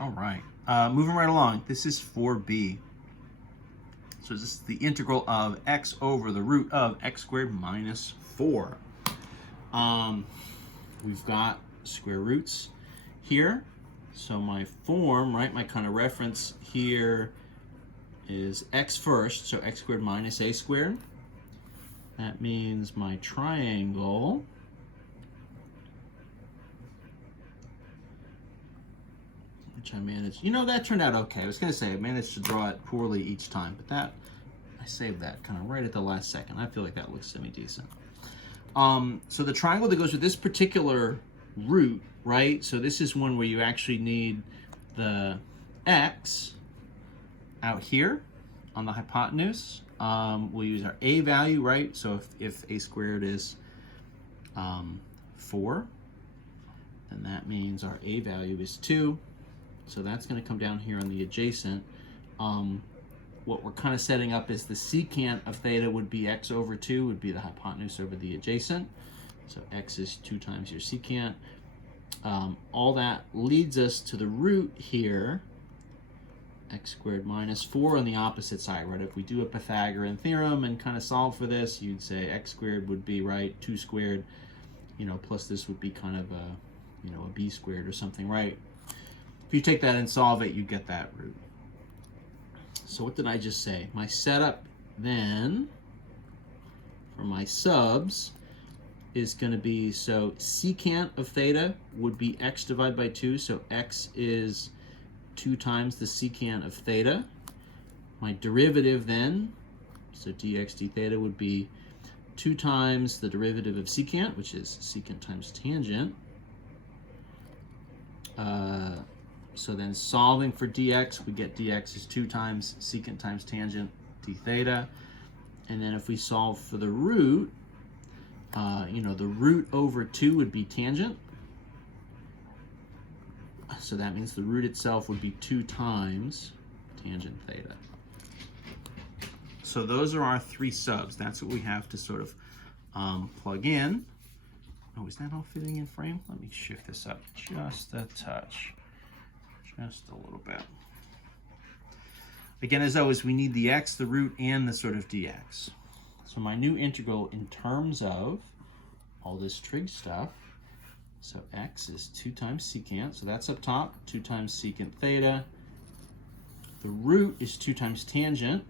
All right, moving right along. This is 4b. So this is the integral of x over the root of x squared minus 4. We've got square roots here. So my form, right, my kind of reference here is x first, so x squared minus a squared. That means my triangle which I managed, that turned out okay. I was going to say I managed to draw it poorly each time, but I saved that kind of right at the last second. I feel like that looks semi-decent. So the triangle that goes with this particular root, right? So this is one where you actually need the x out here on the hypotenuse. We'll use our a value, right? So if a squared is 4, then that means our a value is 2. So that's going to come down here on the adjacent. What we're kind of setting up is the secant of theta would be x over 2, would be the hypotenuse over the adjacent. So x is 2 times your secant. All that leads us to the root here, x squared minus 4 on the opposite side, right? If we do a Pythagorean theorem and kind of solve for this, you'd say x squared would be, right, 2 squared, plus this would be kind of a b squared or something, right? If you take that and solve it, you get that root. So what did I just say? My setup then for my subs is going to be, so secant of theta would be x divided by 2. So x is 2 times the secant of theta. My derivative then, so dx d theta would be 2 times the derivative of secant, which is secant times tangent. So then solving for dx, we get dx is 2 times secant times tangent d theta. And then if we solve for the root, the root over 2 would be tangent. So that means the root itself would be 2 times tangent theta. So those are our 3 subs. That's what we have to sort of plug in. Oh, is that all fitting in frame? Let me shift this up just a touch. Just a little bit. Again, as always, we need the x, the root, and the sort of dx. So my new integral in terms of all this trig stuff, so x is 2 times secant, so that's up top, 2 times secant theta. The root is 2 times tangent,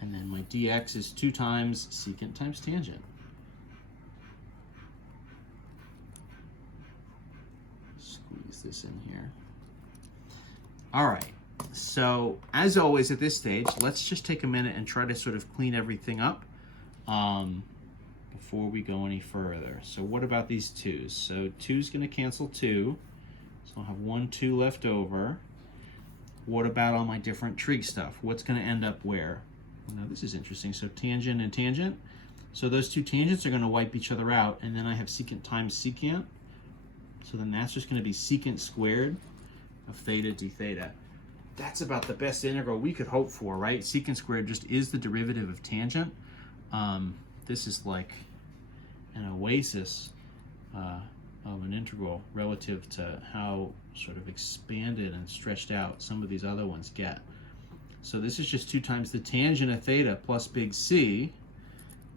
and then my dx is 2 times secant times tangent. Squeeze this in here. All right, so as always at this stage, let's just take a minute and try to sort of clean everything up before we go any further. So what about these 2's? So 2 is going to cancel 2, so I'll have 1, 2 left over. What about all my different trig stuff? What's going to end up where? Now this is interesting. So tangent and tangent. So those 2 tangents are going to wipe each other out, and then I have secant times secant. So then that's just going to be secant squared of theta d theta. That's about the best integral we could hope for, right? Secant squared just is the derivative of tangent. This is like an oasis of an integral relative to how sort of expanded and stretched out some of these other ones get. So this is just 2 times the tangent of theta plus big C.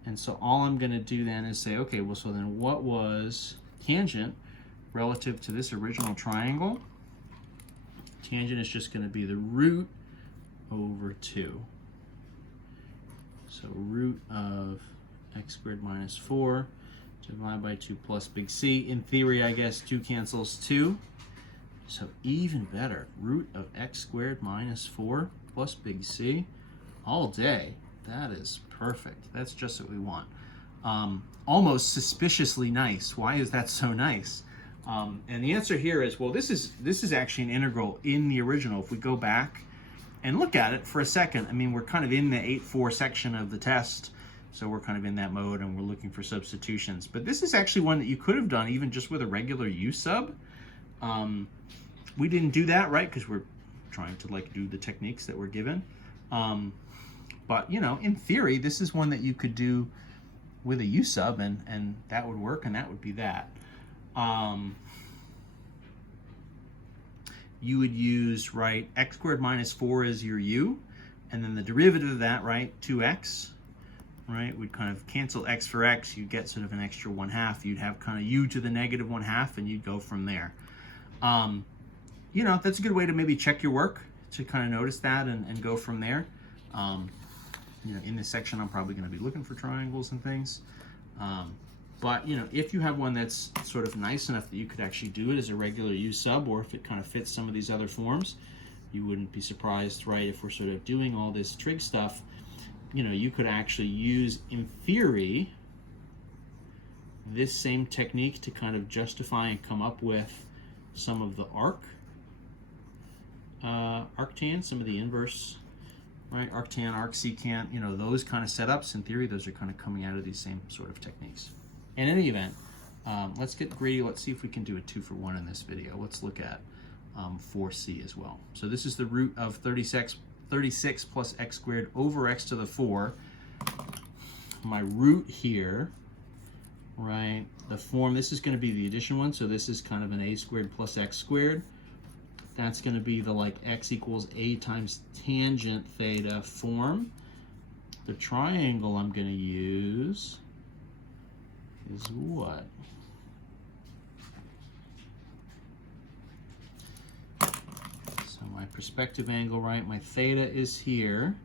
And so all I'm going to do then is say, okay, well, so then what was tangent relative to this original triangle? Tangent is just going to be the root over 2. So root of x squared minus 4 divided by 2 plus big C. In theory, I guess 2 cancels 2. So even better, root of x squared minus 4 plus big C all day. That is perfect. That's just what we want. Almost suspiciously nice. Why is that so nice? And the answer here is, well, this is actually an integral in the original. If we go back and look at it for a second, I mean, we're kind of in the 8-4 section of the test, so we're kind of in that mode and we're looking for substitutions. But this is actually one that you could have done even just with a regular u sub. We didn't do that, right? Because we're trying to do the techniques that we're given. But in theory, this is one that you could do with a u sub, and that would work, and that would be that. you would use, right, x squared minus 4 is your u, and then the derivative of that, right, 2x, right, would kind of cancel x for x. You get sort of an extra 1/2. You'd have kind of u to the negative 1/2, and you'd go from there. You know, that's a good way to maybe check your work, to kind of notice that and go from there. You know, in this section, I'm probably going to be looking for triangles and things. But, you know, if you have one that's sort of nice enough that you could actually do it as a regular U sub, or if it kind of fits some of these other forms, you wouldn't be surprised, right, if we're sort of doing all this trig stuff, you know, you could actually use, in theory, this same technique to kind of justify and come up with some of the arctan, some of the inverse, right, arctan, arcsecant, you know, those kind of setups. In theory, those are kind of coming out of these same sort of techniques. In any event, let's get greedy. Let's see if we can do a 2-for-1 in this video. Let's look at 4c as well. So this is the root of 36 plus x squared over x to the 4. My root here, right, the form, this is going to be the addition one, so this is kind of an a squared plus x squared. That's going to be the like x equals a times tangent theta form. The triangle I'm going to use is what? So my perspective angle, right, my theta is here.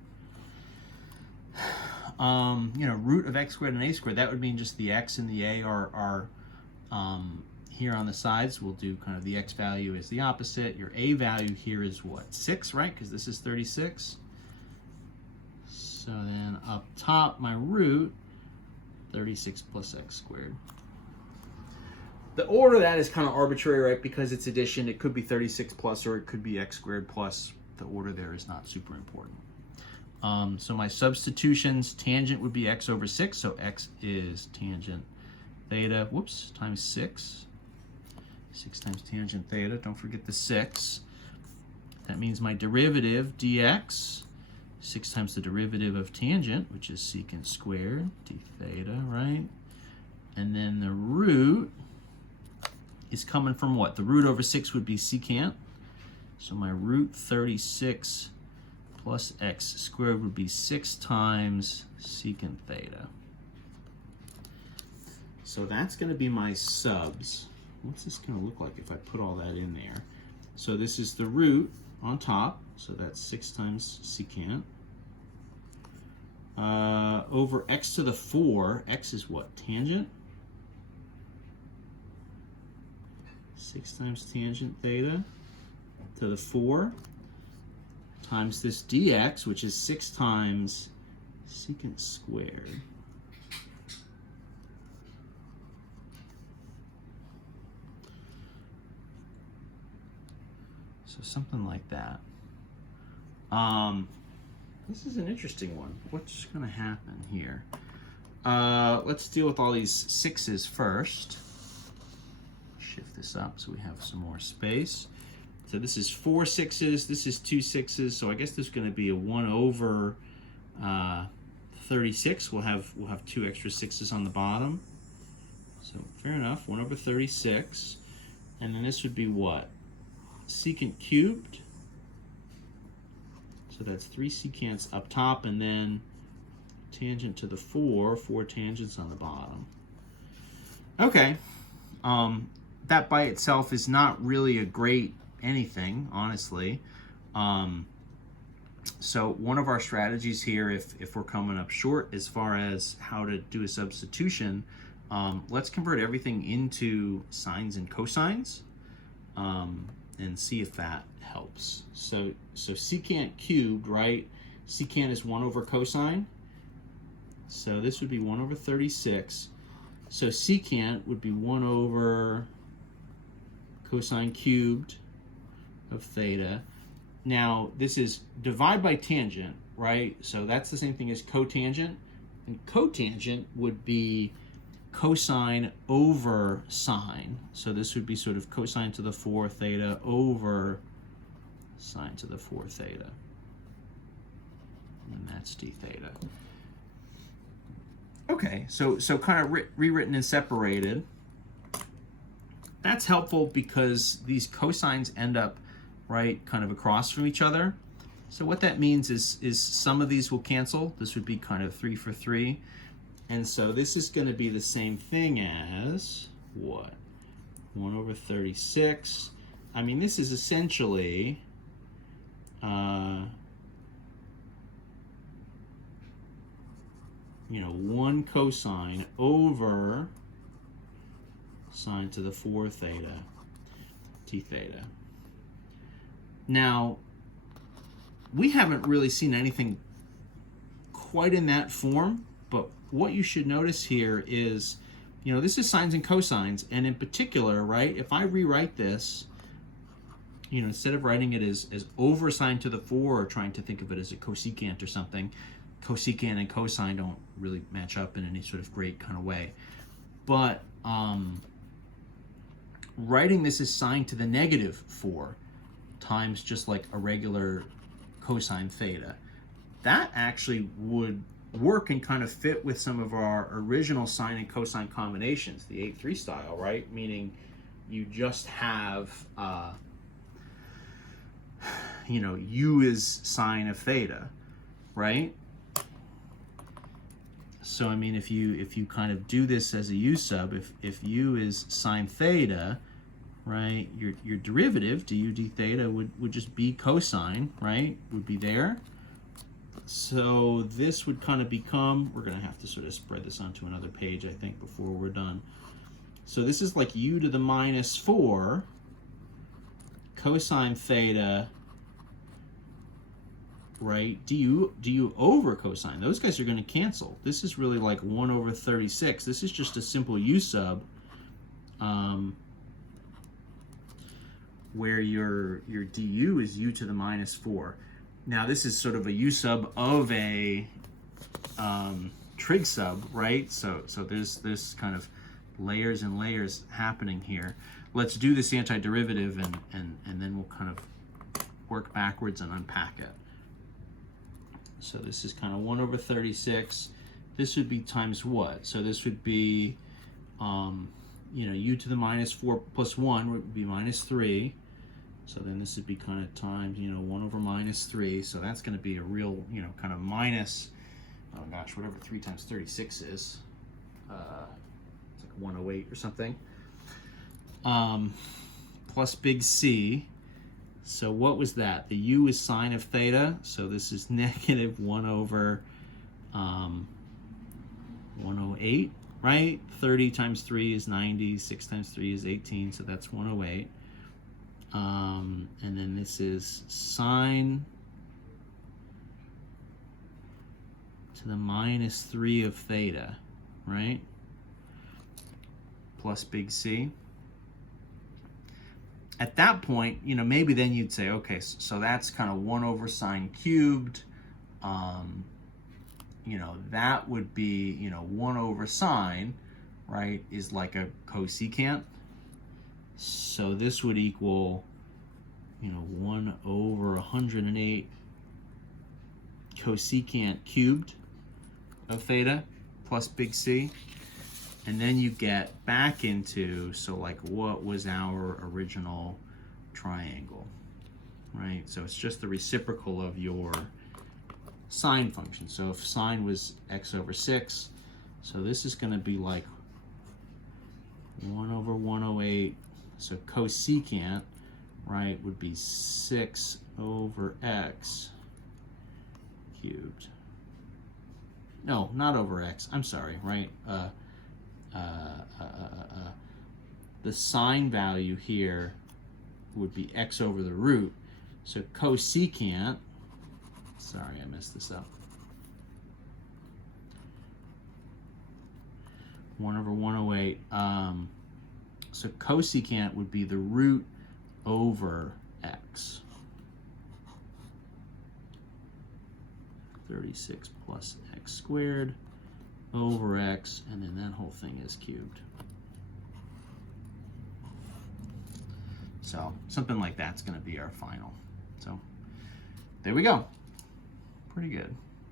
You know, root of x squared and a squared, that would mean just the x and the a are here on the sides. We'll do kind of the x value is the opposite. Your a value here is what? 6, right? Because this is 36. So then up top, my root, 36 plus x squared. The order of that is kind of arbitrary, right? Because it's addition. It could be 36 plus, or it could be x squared plus. The order there is not super important. So my substitutions, tangent would be x over 6. So x is tangent theta, whoops, times 6. 6 times tangent theta, don't forget the 6. That means my derivative, dx, 6 times the derivative of tangent, which is secant squared, d theta, right? And then the root is coming from what? The root over 6 would be secant. So my root 36 plus x squared would be 6 times secant theta. So that's going to be my subs. What's this going to look like if I put all that in there? So this is the root on top, so that's 6 times secant. Over x to the 4, x is what? Tangent? 6 times tangent theta to the 4 times this dx, which is 6 times secant squared. So something like that. This is an interesting one. What's going to happen here? Let's deal with all these 6's first. Shift this up so we have some more space. So this is 4 6's, this is 2 6's, so I guess there's going to be a 1 over 36. We'll have 2 extra 6's on the bottom. So fair enough, 1 over 36. And then this would be what? Secant cubed. So that's 3 secants up top, and then tangent to the 4 tangents on the bottom. Okay. That by itself is not really a great anything, honestly. So one of our strategies here, if we're coming up short as far as how to do a substitution, let's convert everything into sines and cosines, and see if that helps. So secant cubed, right? Secant is 1 over cosine. So this would be 1 over 36. So secant would be 1 over cosine cubed of theta. Now, this is divide by tangent, right? So that's the same thing as cotangent. And cotangent would be cosine over sine. So this would be sort of cosine to the 4 theta over sine to the 4 theta. And that's d theta. Okay, so kind of rewritten and separated. That's helpful because these cosines end up right, kind of across from each other. So what that means is some of these will cancel. This would be kind of 3 for 3. And so this is going to be the same thing as what? 1 over 36. I mean, this is essentially you know, 1 cosine over sine to the 4 theta, t theta. Now, we haven't really seen anything quite in that form, but what you should notice here is, you know, this is sines and cosines, and in particular, right, if I rewrite this, you know, instead of writing it as over sine to the 4 or trying to think of it as a cosecant or something, cosecant and cosine don't really match up in any sort of great kind of way. But writing this as sine to the negative 4 times just like a regular cosine theta, that actually would work and kind of fit with some of our original sine and cosine combinations, the 8-3 style, right? Meaning you just have, you know, u is sine of theta, right? So I mean, if you kind of do this as a u sub, if u is sine theta, right, your derivative du d theta would just be cosine, right? Would be there. So this would kind of become, we're going to have to sort of spread this onto another page, I think, before we're done. So this is like u to the minus 4 cosine theta, right, du over cosine. Those guys are going to cancel. This is really like 1 over 36. This is just a simple u sub, where your du is u to the minus 4. Now this is sort of a u sub of a trig sub, right? So there's kind of layers and layers happening here. Let's do this antiderivative and then we'll kind of work backwards and unpack it. So this is kind of 1 over 36. This would be times what? So this would be, you know, u to the minus 4 plus 1 would be minus 3. So then this would be kind of times, you know, 1 over minus 3. So that's going to be a real, you know, kind of minus, oh gosh, whatever 3 times 36 is. It's like 108 or something. Plus big C. So what was that? The u is sine of theta. So this is negative 1 over 108, right? 30 times 3 is 90. 6 times 3 is 18. So that's 108. And then this is sine to the minus 3 of theta, right? Plus big C. At that point, you know, maybe then you'd say, okay, so that's kind of 1 over sine cubed. You know, that would be, you know, 1 over sine, right, is like a cosecant. So this would equal, you know, 1 over 108 cosecant cubed of theta plus big C. And then you get back into, so like what was our original triangle, right? So it's just the reciprocal of your sine function. So if sine was x over 6, so this is going to be like 1 over 108. So cosecant, right, would be 6 over x cubed. No, not over x. I'm sorry, right? The sine value here would be x over the root. So cosecant, sorry, I messed this up. 1 over 108. So cosecant would be the root over x. 36 plus x squared over x, and then that whole thing is cubed. So something like that's going to be our final. So there we go. Pretty good.